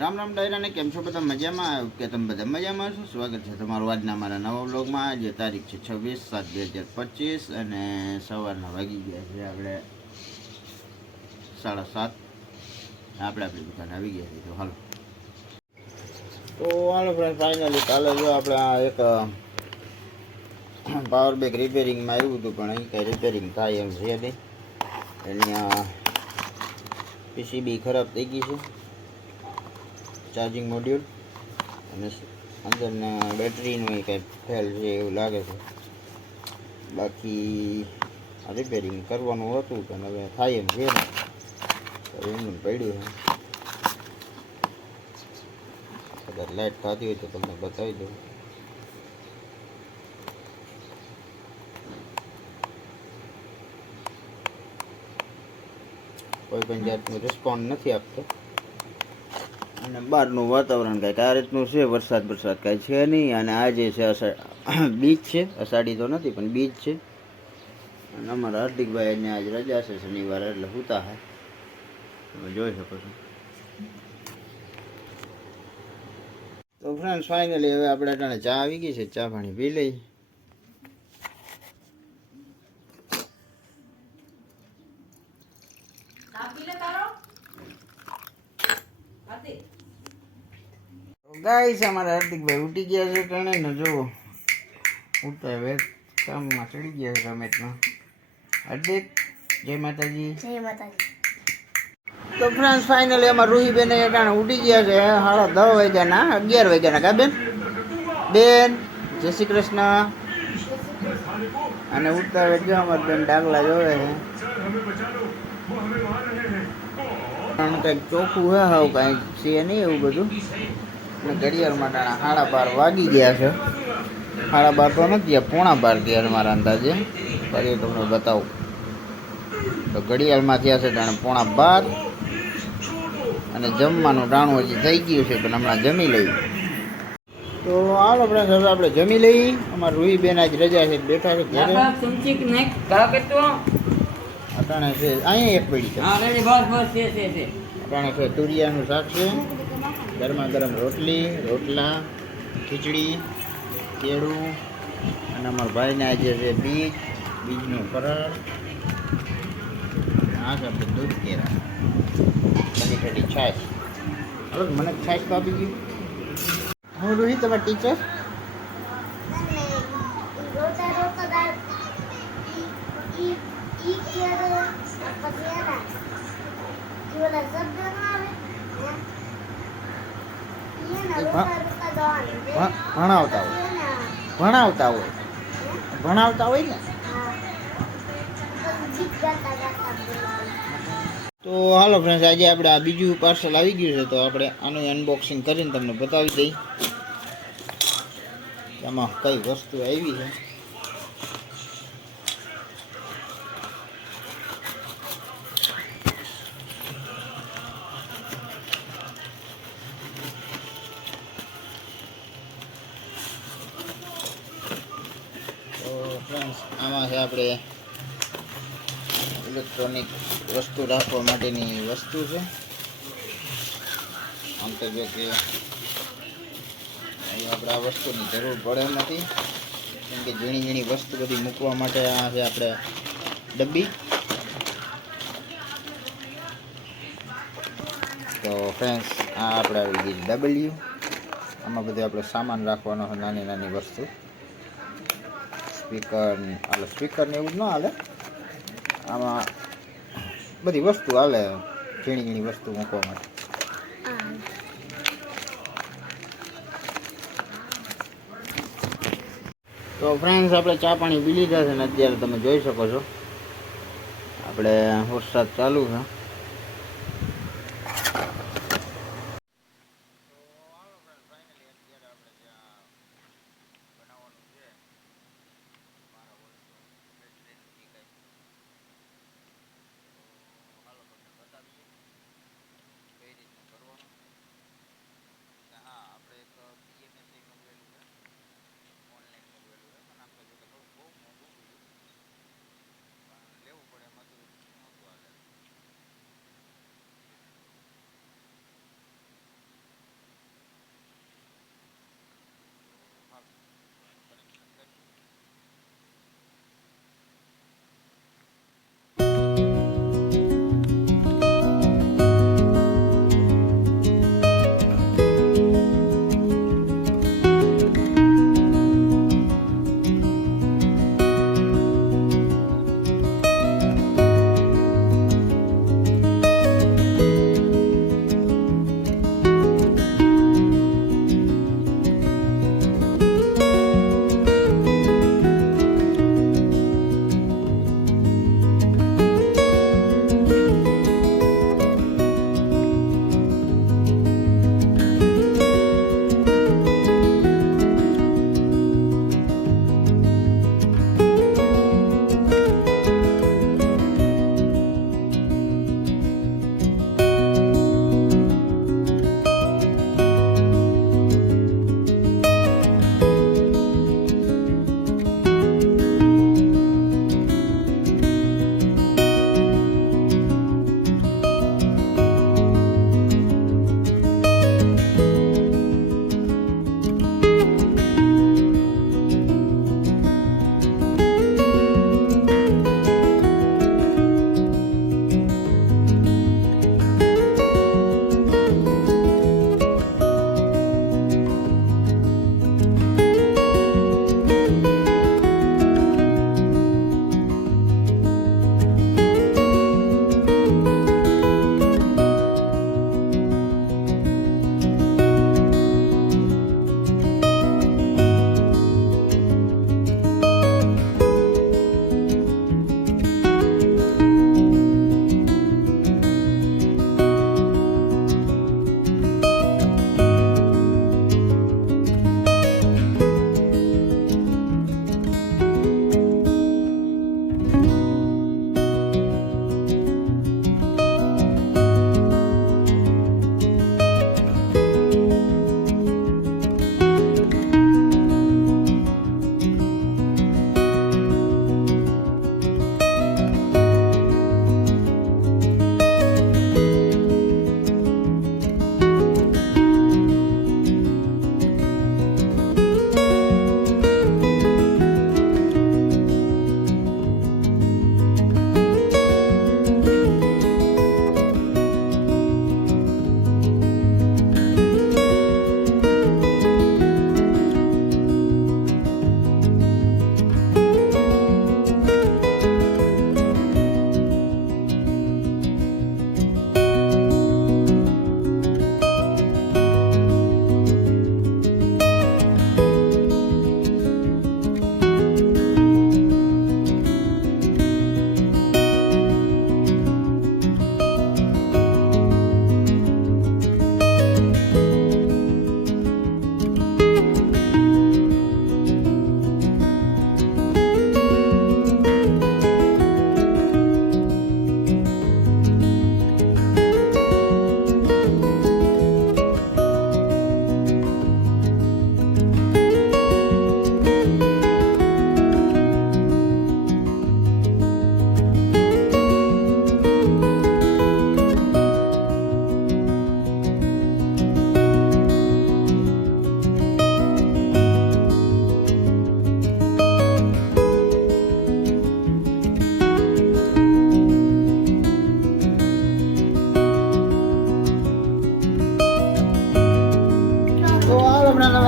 રામ રામ ડાયરાને કેમ છો બધા મજામાં કે તમે બધા મજામાં છો? સ્વાગત છે તમારું આજના મારા નવા વ્લોગમાં. આજે તારીખ છે 26/7/2025 અને સવારના વાગી ગયા છે આપણે 7:30. આપણે આપણી દુકાને આવી ગયા છીએ. તો હાલો ફ્રેન્ડ, ફાઇનલી કાલે જો આપણે આ એક પાવર બેગ રિપેરિંગમાં આવ્યું હતું, પણ અહીં કંઈ રિપેરિંગ થાય એમ છે નહીં. એની આ પીસીબી ખરાબ થઈ ગઈ છે, ચાર્જિંગ મોડ્યુલ, અને અંદરના બેટરીનું કંઈ ફેલ છે એવું લાગે છે. બાકી રિપેરિંગ કરવાનું હતું પણ હવે થાય એમ છે ને, એમનું પડ્યું છે. કદાચ લાઇટ થતી હોય તો તમને બતાવી દઉં. કોઈ પણ જાતનું રિસ્પોન્ડ નથી આપતો, અને બહારનું વાતાવરણ કંઈક આ રીતનું છે. વરસાદ કાંઈ છે નહીં, અને આજે છે બીજ છે, અષાઢી તો નથી પણ બીજ છે. અને અમારા હાર્દિકભાઈને આજ રજા છે શનિવારે, એટલે સૂતા હે, તમે જોઈ શકો છો. તો ફ્રેન્ડ્સ, ફાઇનલી હવે આપણે અટાણે ચા આવી ગઈ છે, ચા પાણી પી લઈ. ગાઈસ, અમારા હાર્દિકભાઈ ઉઠી ગયા છે ટાણે ને જુઓ ઉઠતા હવે કામમાં ચડી ગયા છે રમેશમાં. હાર્દિક, જય માતાજી. જય માતાજી. તો ફ્રેન્ડ્સ, ફાઇનલી અમારા રૂહીબેન ટાણે ઉઠી ગયા છે 10:30 વાગ્યાના, 11 વાગ્યાના. કા બેન? બેન, જય શ્રી કૃષ્ણ. અને ઉઠતા હવે જો અમારા બેન ડાગલા જોવે છે. કંઈક ચોખ્ખું હે, હાવ કાંઈ છે નહીં એવું બધું. અને ઘડિયાળમાં ટાણા 12:30 વાગી ગયા છે. 12:30 તો નથી, 11:45 થયા છે મારા અંદાજે. ફરી તમને બતાવું તો ઘડિયાળમાં થયા છે ટાણે 11:45. અને જમવાનું ટાણું હજી થઈ ગયું છે, પણ હમણાં જમી લઈ. તો હાલો ફ્રેન્ડ, હવે આપણે જમી લઈ. અમારા રૂહીબેન આજ રજા છે, બેઠા છે ઘરે. અટાણે છે અહીંયા એક પડી છે. અટાણે છે તુરિયાનું શાક છે, ગરમા ગરમ રોટલા, ખીચડી, કેળું, અને અમારા ભાઈને આજે છે બીજનું ફરાળ. આ છે આપણે દૂધ કેળા, ઠંડી છાશ. હવે મને છાશ તો આપી ગયું. હું રૂહી, તમારા ટીચર. ભણાવતા હોય ને. તો હાલો ફ્રેન્ડ્સ, આજે આપણે આ બીજું પાર્સલ આવી ગયું છે, તો આપણે આનું અનબોક્સિંગ કરીને તમને બતાવી દઈ એમાં કઈ વસ્તુ આવી છે. ફ્રેન્ડ્સ, આમાં છે આપણે ઇલેક્ટ્રોનિક વસ્તુ રાખવા માટેની વસ્તુ છે. આમ તો જો કે આપણે આ વસ્તુની જરૂર પડે નથી, કેમ કે ઝીણી વસ્તુ બધી મૂકવા માટે આ છે આપણે ડબ્બી. તો ફ્રેન્ડ્સ, આ આપણે આવી ગઈ ડબલ્યુ. આમાં બધું આપણે સામાન રાખવાનો છે, નાની વસ્તુ. સ્પીકર ને એવું જ ન હાલે, આમાં બધી વસ્તુ હાલે, ઝીણી વસ્તુ મૂકવા માટે. તો ફ્રેન્ડ્સ, આપણે ચા પાણી પી લીધા છે ને અત્યારે તમે જોઈ શકો છો આપણે વરસાદ ચાલુ છે.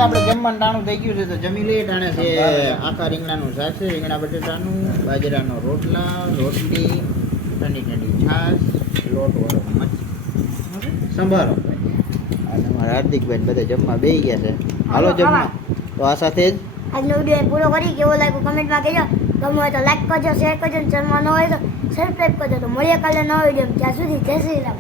આપણે જમવાનું ટાણું થઈ ગયું છે તો જમી લઈએ. ટાણે છે આખા રીંગણાનું શાક છે, રીંગણા બટેટાનું, બાજરાનો રોટલા, રોટલી, ઠંડી ઠંડી છાશ, લોટવાળો સંભારો. અને અમારા હાર્દિકભાઈ બધા જમવા બેસી ગયા છે. હાલો જમવા. તો આ સાથે જ આજનો વિડીયો પૂરો કરી. કેવો લાગ્યો કમેન્ટમાં કહેજો. ગમે હોય તો લાઈક કરજો, શેર કરજો, ચેનલમાં ન હોય તો સબસ્ક્રાઈબ કરજો. તો મળીએ કાલે નવા વિડીયો. ત્યાં સુધી જય શ્રી રામ.